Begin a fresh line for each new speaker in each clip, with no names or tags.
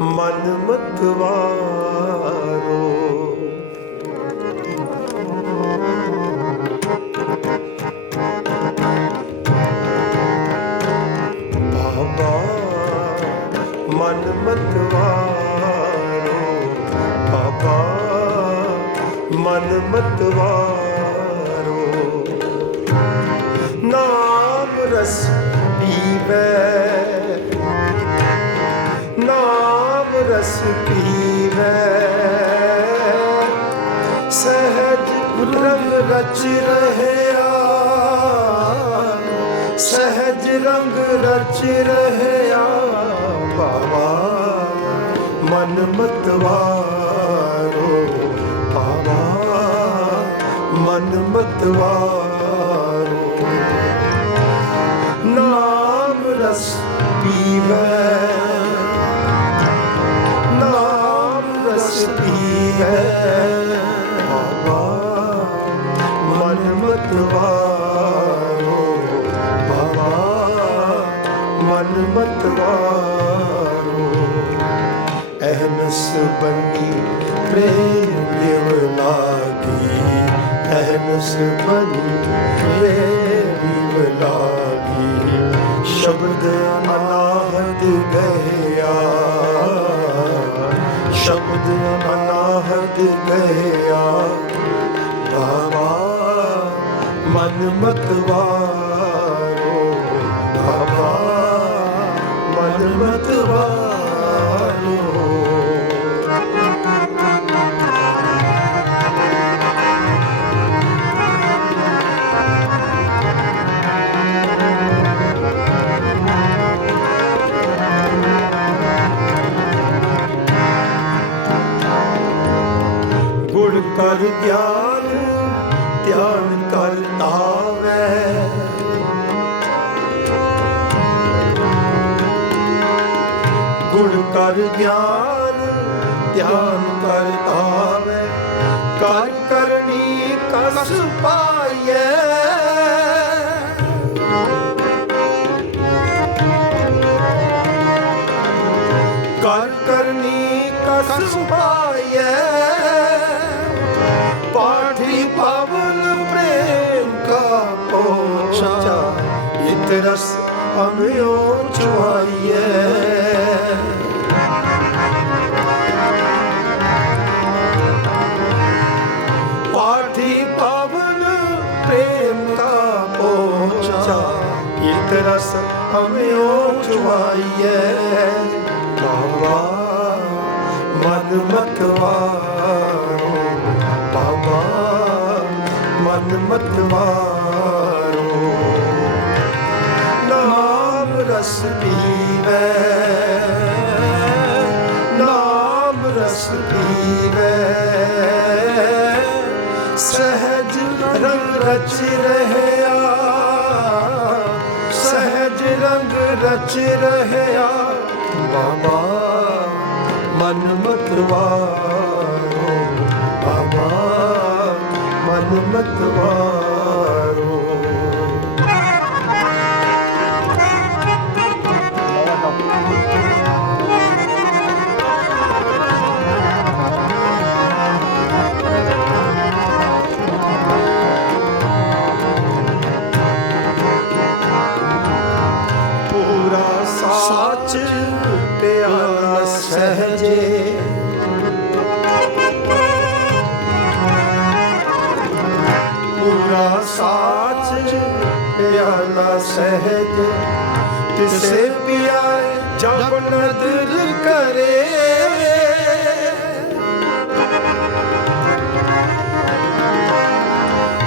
ਮਨ ਮਤਵਾਰੋ। ਬਾਬਾ ਮਨ ਮਤਵਾਰੋ। ਬਾਬਾ ਮਨ ਮਤਵਾਰੋ। ਨਾਮ ਰਸ ਪੀਵੇ। ਰਸ ਪੀਵੇ ਸਹਿਜ ਰੰਗ ਰਚ ਰਹਿਆ। ਸਹਿਜ ਰੰਗ ਰਚ ਰਹਿਆ। ਬਾਬਾ ਮਨ ਮਤਵਾਰੋ। ਬਾਬਾ ਮਨ ਮਤਵਾਰੋ। ਨਾਮ ਰਸ ਪੀਵੇ। ਪੀਵੇ ਬਾਬਾ ਮਨ ਮਤਵਾਰੋ ਬਾਬਾ ਮਨ ਮਤਵਾਰੋ ਅਹਨਸ ਬੰਨੀ ਪ੍ਰੇਮ ਦੇਵ ਲਾਗੀ ਅਹਨਸ ਬੰਨੀ ਪ੍ਰੇਮ ਦੇਵ ਲਾਗੀ ਸ਼ਬਦ ਅਨਾਹਦ ਗਇਆ ਸ਼ਬਦ ਅਨਾਹਦ ਗਿਆ ਬਾਬਾ ਮਨ ਮਤਵਾਰੋ। ਬਾਬਾ ਮਨ ਮਤਵਾਰੋ। ਕਰ ਧਿਆਨ ਕਰ ਤਾਵੇ ਕਰ ਕਰਨੀ ਕਸ ਪਾਈਐ। ਕਰ ਕਰਨੀ ਕਸ ਪਾਈਐ, ਪਾਠੀ ਪਵਨ ਪ੍ਰੇਮ ਕਾ ਪੋਚਾ ਇਤ ਹਮਿਓ ਅਮਿਓ ਇਤ ਰਸ ਅਮਿਓ ਚੁਆਈਐ ਬਾਬਾ ਮਨ ਮਤਵਾਰੋ ਬਾਬਾ ਮਨ ਮਤਵਾਰੋ ਨਾਮ ਰਸ ਪੀਵੇ ਨਾਮ ਰਸ ਪੀਵੇ ਸਹਿਜ ਰੰਗ ਰਚ ਰਹੇ ਰਚ ਰਹਿਆ। ਬਾਬਾ ਮਨ ਮਤਵਾਰੋ। ਬਾਬਾ ਮਨ ਮਤਵਾਰੋ। ਪਿਆਲਾ ਸਹਜ ਤਿਸੇ ਪਿਆਏ ਜਬ ਨਦਰ ਕਰੇ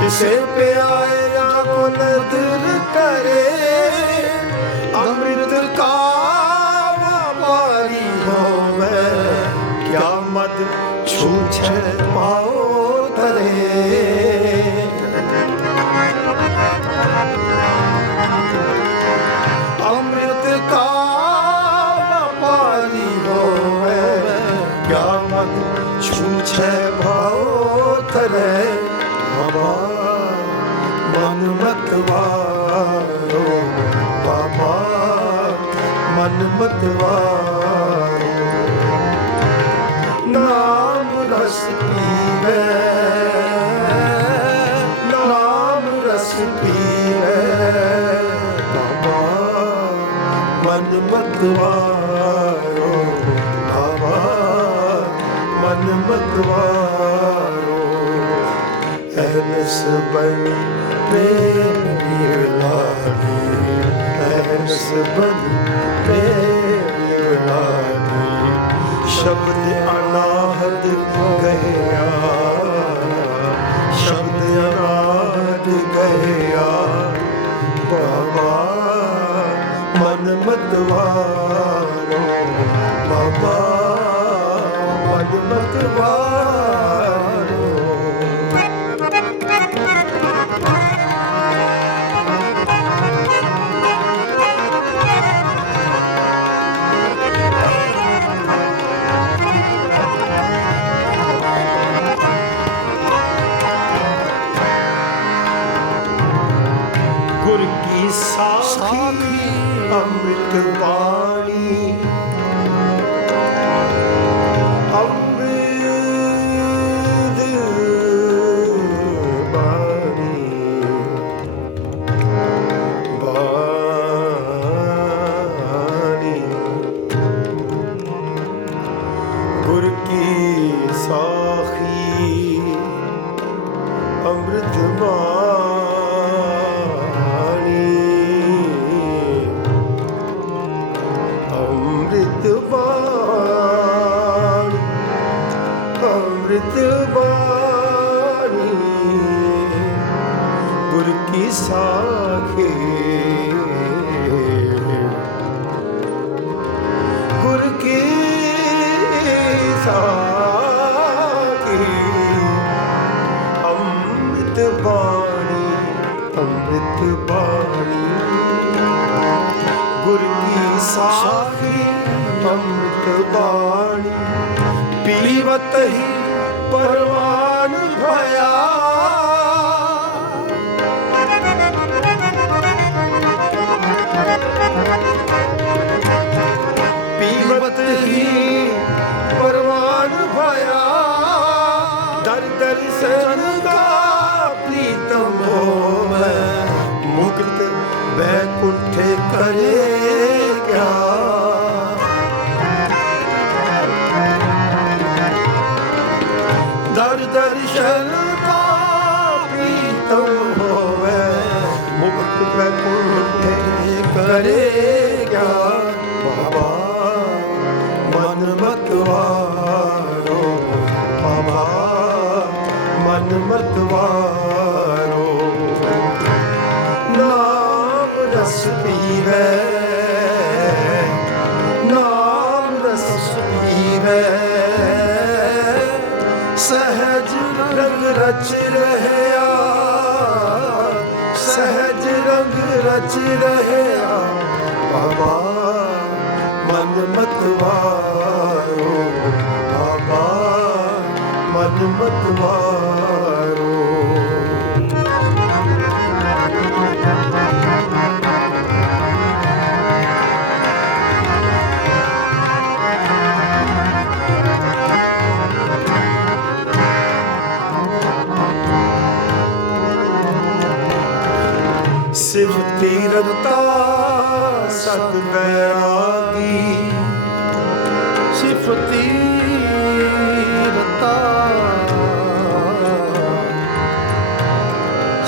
ਤਿਸੇ ਪਿਆਏ ਜਬ ਨਦਰ ਕਰੇ ਅੰਮ੍ਰਿਤ ਕਾ ਵਪਾਰੀ ਹੋਵੇ ਕਿਆ ਮਦ ਛੂਛੇ ਪਾਓ ਤਰੇ ਮਨ ਮਤਵਾਰੋ ਨਾਮ ਰਸ ਪੀਵੇ। ਨਾਮ ਰਸ ਪੀਵੇ। ਬਾਬਾ, ਮਨ ਮਤਵਾਰੋ ਬਾਬਾ, ਮਨ ਮਤਵਾਰੋ ਐਨਸ ਬਨ ਮੇਰੀ ਲਾਗੀ ਐਨਸ ਬਨ ਮੇਰੀ ਸ਼ਬਦ ਅਨਾਹਦ ਕਹਿਆ। ਸ਼ਬਦ ਅਨਾਹਦ ਕਹਿਆ। ਬਾਬਾ ਮਨ ਮਤਵਾਰੋ ਸਾਖੀ ਅੰਮ੍ਰਿਤ ਬਾਣੀ ਸਾਖੀ। ਗੁਰ ਕੀ ਸਾਖੀ। ਅੰਮ੍ਰਿਤ ਬਾਣੀ ਅੰਮ੍ਰਿਤ ਬਾਣੀ। ਗੁਰ ਕੀ ਸਾਖੀ, ਅੰਮ੍ਰਿਤ ਬਾਣੀ। ਪੀਵਤ ਹੀ ਪਰਵਾਨ ਭਇਆ। ਪੀਵਤ ਹੀ ਪਰਵਾਨ ਭਇਆ ਦਰ ਦਰਸ਼ਨ ਦਾ ਪ੍ਰੀਤਮ ਹੋਵੇ। ਮੁਕਤ ਬੈਕੁੰਠੇ ਕਰੇ ਕਿਆ ਦਰ ਦਰਸ਼ਨ ਦਾ ਪ੍ਰੀਤਮ ਹੋਵੇ। ਮੁਕਤ ਬੈਕੁੰਠੇ ਕਰੇਗਾ ਰਚ ਰਹਿਆ ਸਹਿਜ ਰੰਗ ਰਚ ਰਹਿਆ। ਬਾਬਾ ਮਨ ਮਤਵਾਰੋ ਬਾਬਾ ਮਨ ਮਤਵਾਰੋ ਗਿਆ ਬੈਰਾਗੀ ਸਿਫ ਤੀਰਤਾ।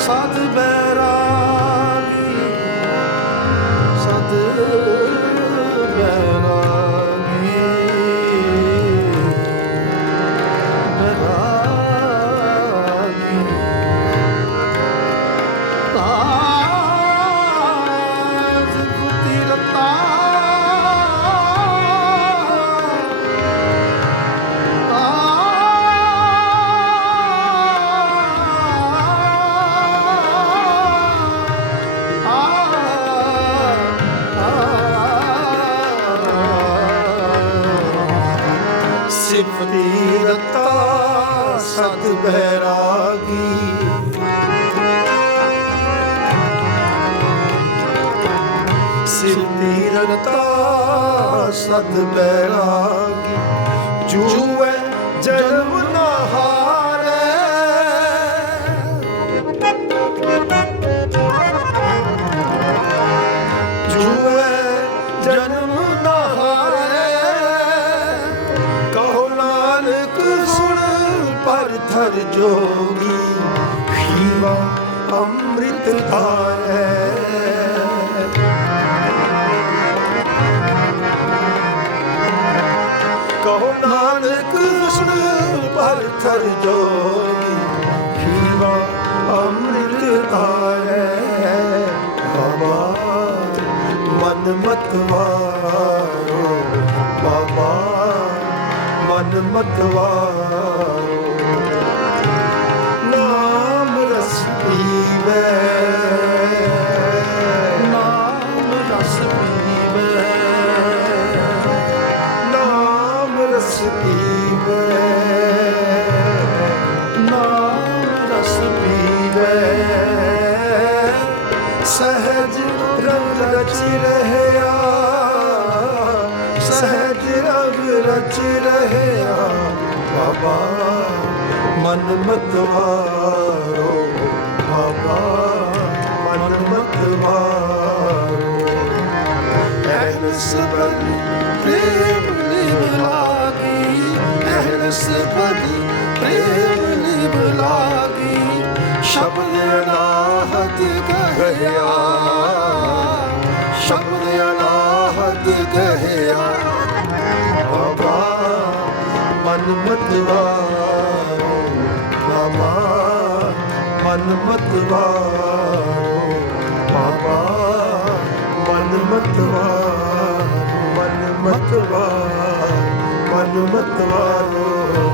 ਸਾਧ ਬੈਰਾਗੀ ਸਿੱਧੀ ਰਤਾ ਸਤ ਬੈਰਾਗੀ ਜੂਐ ਜਨਮ ਨਾ ਹਾਰੇ। ਜੂਏ ਜਨਮ ਨਾ ਹਾਰੇ। ਕਹੋ ਨਾਨਕ, ਸੁਣ ਪਰ ਥਰ ਜੋਗੀ ਪੀਵਾ ਅੰਮ੍ਰਿਤ ਧਾਰੈ। ਪਰ ਥਰ ਜੋਗੀ ਪੀਵਾ ਅੰਮ੍ਰਿਤ ਧਾਰੈ ਬਾਬਾ, ਮਨ ਮਤ ਬਾਬਾ, ਮਨ ਮਤ ਨਾਮ ਰਸ ਪੀਵੇ। ਨਾਮ ਰਸ ਪੀਵੇ। ਨਾਮ ਰਸ ਪੀਵੇ। ਬਾਬਾ ਮਨ ਮਤਵਾਰੋ ਬਾਬਾ, ਮਨ ਮਤਵਾਰੋ ਅਹਲ ਸਬਦ ਪ੍ਰੇਮ ਨਿਭ ਲਾਗੀ ਅਹਲ ਸਬਦ ਪ੍ਰੇਮ ਨਿਭ ਲਾਗੀ। ਸ਼ਬਦ ਅਨਾਹਤ ਕਹਿਆ ਮਨ ਮਤਵਾਰੋ ਬਾਬਾ ਮਨ ਮਤਵਾਰੋ ਬਾਬਾ ਮਨ ਮਤਵਾਰੋ ਮਨ ਮਤਵਾਰੋ ਮਨ ਮਤਵਾਰੋ